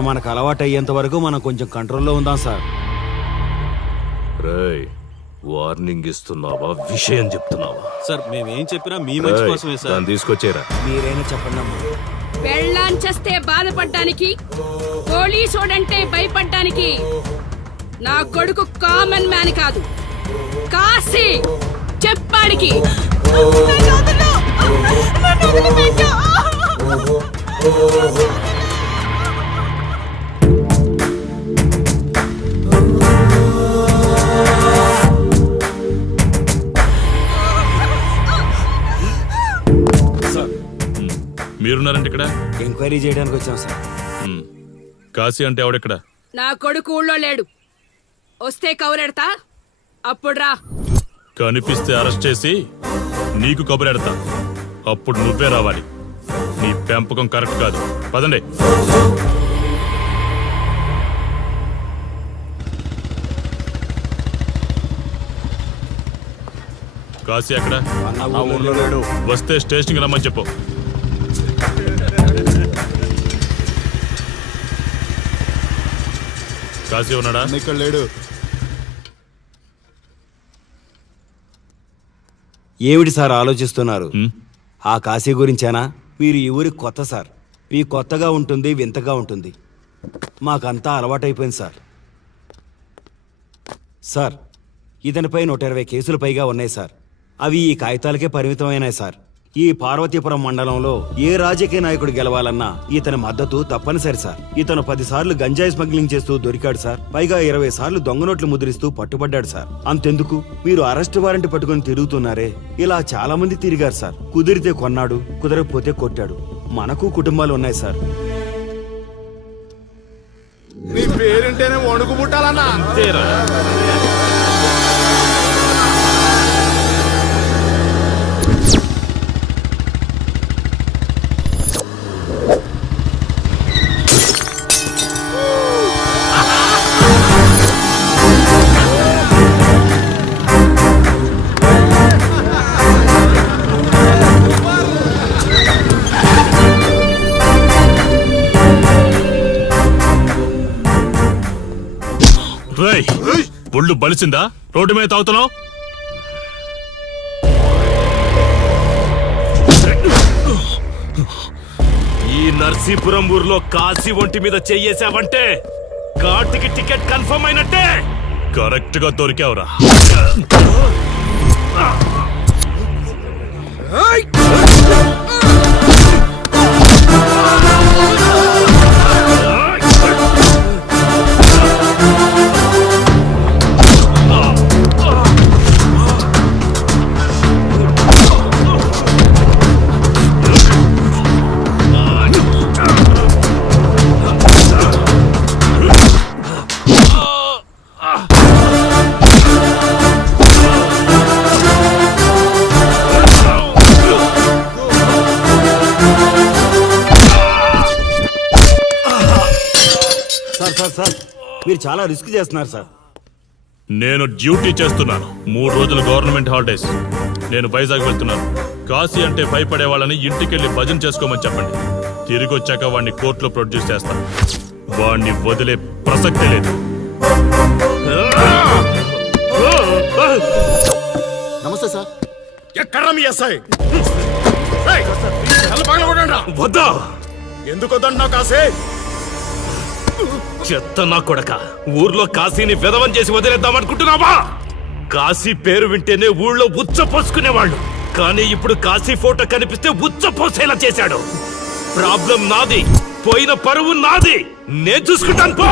ఇతను మనకు అలవాటు అయ్యేంత వరకు మనం కొంచెం కంట్రోల్లో ఉందాం సార్. రేయ్, వార్నింగ్ ఇస్తున్నావా విషయం చెప్తున్నావా? సార్ మేమేం చెప్పినా మీ మంచి కోసమే సార్. దాన్ని తీసుకొచ్చేరా. మీరైనా చెప్పండి అమ్మా. పెళ్ళాంచేస్తే బాధపడ్డానికి, పోలీసోడంటే భయపడ్డానికి నా కొడుకు కామన్ మ్యాన్ కాదు, కాశీ చెప్పాడికి. మీరున్నారంటే ఇక్కడ ఎంక్వైరీ చేయడానికి వచ్చాం సార్. కాశీ అంటే ఎవడెక్కడ? నా కొడుకు ఊళ్ళో లేడు, వస్తే కౌరెడతా, అప్పుడు రా. కనిపిస్తే అరెస్ట్ చేసి నీకు కబురెడతా, అప్పుడు నువ్వే రావాలి. నీ పెంపకం కరెక్ట్ కాదు. పదండి. కాశీ అక్కడ ఊర్లో లేడు. వస్తే స్టేషన్కి రమ్మని చెప్పు. కాశీ ఉన్నాడా? ఇక్కడ లేడు. ఏమిటి సార్ ఆలోచిస్తున్నారు? హ్మ్? ఆ కాశీ గురించేనా? మీరు ఈ ఊరికి కొత్త సార్. మీ కొత్తగా ఉంటుంది, వింతగా ఉంటుంది. మాకంతా అలవాటైపోయింది సార్. సార్, ఇతనిపై 120 కేసులు పైగా ఉన్నాయి సార్. అవి ఈ కాగితాలకే పరిమితమైనాయి సార్. ఈ పార్వతీపురం మండలంలో ఏ రాజకీయ నాయకుడు గెలవాలన్నా ఇతని మద్దతు తప్పనిసరి సార్. ఇతను 10 సార్లు గంజాయి స్మగ్లింగ్ చేస్తూ దొరికాడు సార్. పైగా 20 సార్లు దొంగ నోట్లు ముద్రిస్తూ పట్టుబడ్డాడు సార్. అంతెందుకు, మీరు అరెస్ట్ వారెంట్ పట్టుకుని తిరుగుతున్నారే, ఇలా చాలా మంది తిరిగారు సార్. కుదిరితే కొన్నాడు, కుదరకపోతే కొట్టాడు. మనకు కుటుంబాలు ఉన్నాయి సార్. నీ పేరుంటేనే వణుకు పుట్టాలన్నా. ఒళ్ళు బలిసిందా? రోడ్డు మీద తాగుతున్నావు? ఈ నర్సీపురం ఊర్లో కాశీ ఒంటి మీద చెయ్యేసావంటే కార్డుకి టికెట్ కన్ఫర్మ్ అయినట్టే. కరెక్ట్ గా దొరికావురా. సార్, మీరు చాలా రిస్క్ చేస్తున్నారు సార్. నేను డ్యూటీ చేస్తున్నాను. 3 రోజులు గవర్నమెంట్ హాలిడేస్. నేను వైజాగ్ వెళ్తున్నాను. కాశీ అంటే భయపడే వాళ్ళని ఇంటికెళ్ళి భజన చేసుకోమని చెప్పండి. తిరిగి వచ్చాక వాడిని కోర్టులో ప్రొడ్యూస్ చేస్తాను. వాడిని వదిలే ప్రసక్తే లేదు. నమస్తే సార్. ఎక్కడ మీ ఎస్ఐ? వద్దా? ఎందుకు వద్దంటున్నావు కాశీ? చెత్త నా కొడక, ఊర్లో కాశీని విధవం చేసి వదిలేద్దామనుకుంటున్నావా? కాశీ పేరు వింటేనే ఊళ్ళో ఉచ్చ పోసుకునేవాళ్ళు, కానీ ఇప్పుడు కాశీ ఫోటో కనిపిస్తే ఉచ్చ పోసేలా చేశాడు. ప్రాబ్లం నాది, పోయిన పరువు నాది. నేను చూసుకుంటాను పో.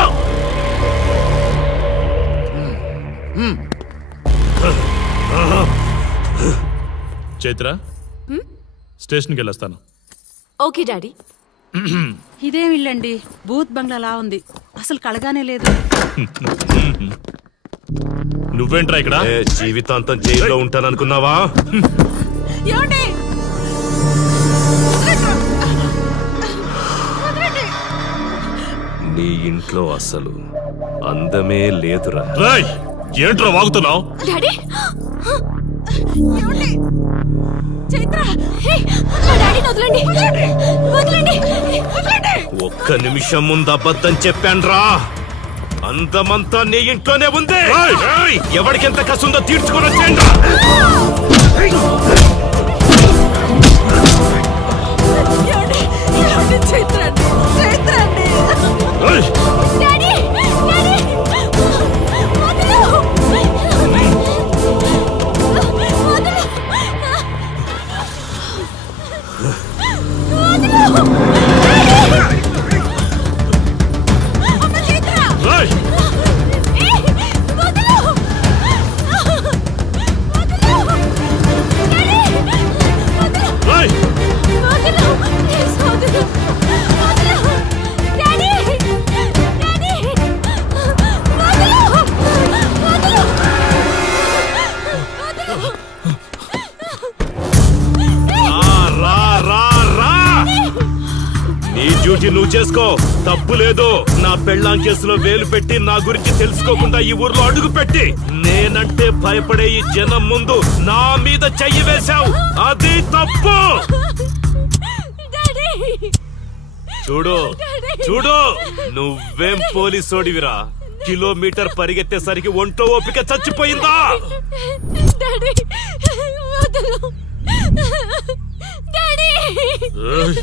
చైత్ర, స్టేషన్కి వెళ్ళొస్తాను. Okay daddy. ఇదేం ఇల్లండి, బూత్ బంగ్లాలా ఉంది. అసలు కళగానే లేదు. నువ్వేంట్రా ఇక్కడ? జీవితాంతం జైల్లో ఉంటాననుకున్నావా? నీ ఇంట్లో అసలు అందమే లేదురా. ఏంట్రా వాగుతున్నావు? డాడీ చైత్ర, డాడీ వదలండి, వదలండి. ఒక్క నిమిషం ముందు అబద్ధం చెప్పాన్రా. అందమంతా నీ ఇంట్లోనే ఉంది. ఏయ్! ఎవరికెంత కసుందో తీర్చుకొని వచ్చేయండ్రా. ఏయ్! ఏయ్! ఏయ్! రా, రా, రా. నీ డ్యూటీ నువ్వు చేసుకో, తప్పు లేదు. నా పెళ్ళాం కేసులో వేలు పెట్టి నా గురించి తెలుసుకోకుండా ఈ ఊర్లో అడుగు పెట్టి నేనంటే భయపడే ఈ జనం ముందు నా మీద చెయ్యి వేశావు, అది తప్పు. చూడు చూడు, నువ్వేం పోలీసోడివిరా. కిలోమీటర్ పరిగెత్తేసరికి ఒంట్లో ఓపిక చచ్చిపోయిందా? ఏయ్!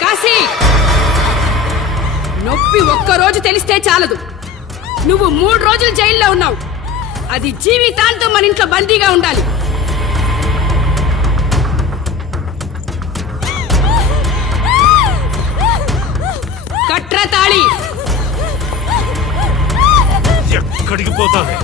కాశీ, నొప్పి ఒక్క రోజు తెలిస్తే చాలదు. నువ్వు 3 రోజులు జైల్లో ఉన్నావు. అది జీవితాంతం మన ఇంట్లో బందీగా ఉండాలి. కట్రా తాళి. ఎక్కడికి పోతావే?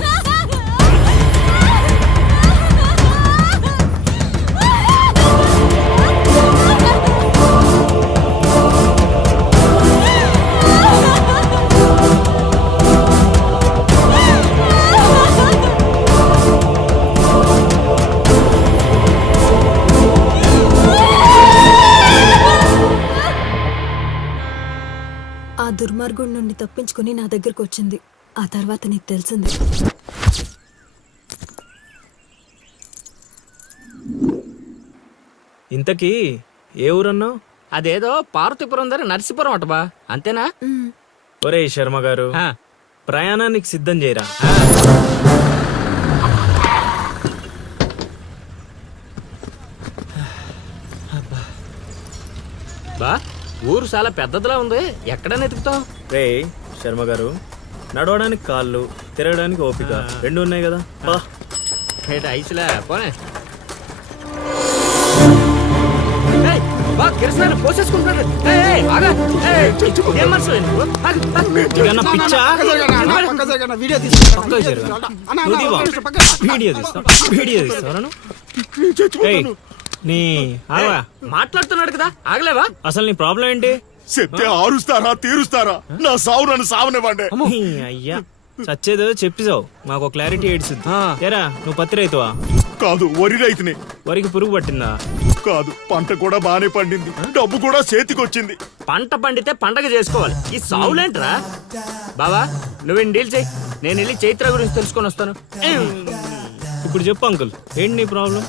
ఆ దుర్మార్గుడి నుండి తప్పించుకుని నా దగ్గరకు వచ్చింది. ఆ తర్వాత నీకు తెలిసింది. ఇంతకీ ఏ ఊరన్నావు? అదేదో పార్వతీపురం దగ్గర నరసీపురం అటబా, అంతేనా? ఒరే శర్మ గారు, ఆ. ప్రయాణానికి సిద్ధం చేయరా. బా, ఊరు చాలా పెద్దదిలా ఉంది. ఎక్కడ ఎతుకుతావు? రే శర్మ గారు, నడవడానికి కాళ్ళు, తిరగడానికి ఓపిక రెండు ఉన్నాయి కదా. పద. ఐసులా పోనే. ఏయ్, బా కిరసనాయలు పోసేసుకుంటున్నాడు. ఏయ్, ఏయ్, ఆగు. ఏయ్, ఏం మనసు నువ్వు? ఆగు, ఆగు. ఇదన్నా పిచ్చా? వీడియో తీసి పక్కకు జరుగు. నువ్వు తీవా? వీడియో తీస్తా, వీడియో తీస్తాను. నీ ఆగా మాట్లాడుతున్నాడు కదా, ఆగలేవా? అసలు నీ ప్రాబ్లం ఏంటి? చెప్తే ఆరుస్తారా తీరుస్తారా? నా సావు నన్ను సావనివ్వండి. నీ అయ్యా, చచ్చేదో చెప్పిసావు, మాకు క్లారిటీ ఏడ్చింది. ఏరా, నువ్వు పత్తి రైతువా? కాదు, వరి రైతుని. వరికి పురుగు పట్టిందా? కాదు, పంట కూడా బానే పండింది, డబ్బు కూడా చేతికొచ్చింది. పంట పండితే పండగ చేసుకోవాలి. ఈ సావులేంట్రా? బావా, నువ్వు డీల్ చేయి, నేను వెళ్ళి చైత్ర గురించి తెలుసుకొని వస్తాను. ఇప్పుడు చెప్పు అంకుల్, ఏంటి నీ ప్రాబ్లం?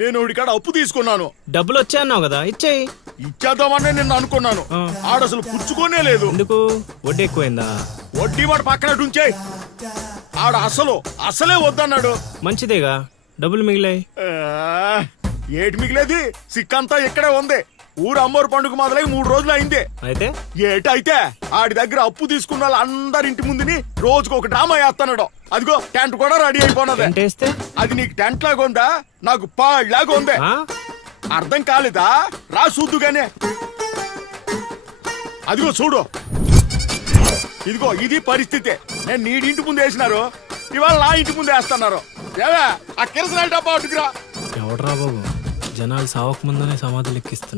నేను ఇడికాడ అప్పు తీసుకున్నాను. డబ్బులు వచ్చాయన్నావు కదా, ఇచ్చేయి. ఇచ్చేద్దామని నేను అనుకున్నాను. ఆడసలు పుచ్చుకోనే లేదు. ఎందుకు? వడ్డీ ఎక్కువైందా? వడ్డీ వాడు పక్కన ఉంచే. ఆడ అసలే వద్దన్నాడు. మంచిదేగా, డబ్బులు మిగిలాయి. ఏటి మిగిలేది? సిక్కంతా ఇక్కడే ఉంది. ఊరు అమ్మోరు పండుగ మొదలై 3 రోజులు అయింది. అయితే ఏటైతే ఆడి దగ్గర అప్పు తీసుకున్న వాళ్ళు అందరి ఇంటి ముందుని రోజుకు ఒక డ్రామా వేస్తున్నాడు. అదిగో టెంట్ కూడా రెడీ అయిపోయినది. టేస్తే అది నీకు టెంట్ లాగా ఉందా, నాకు పాళ్ళలాగా ఉంది. అర్థం కాలేదా? రా చూద్దుగానే. అదిగో చూడు, ఇదిగో ఇది పరిస్థితి. నేను నీడింటి ముందు వేసినారు, ఇవాళ నా ఇంటి ముందు వేస్తున్నారు. ఏవే ఆ కిరసనాలు డబ్బా అటుకురా. ఎవడరా బాబు జనాలు సావక ముందనే సమాధులు ఎక్కిస్తున్నాడు.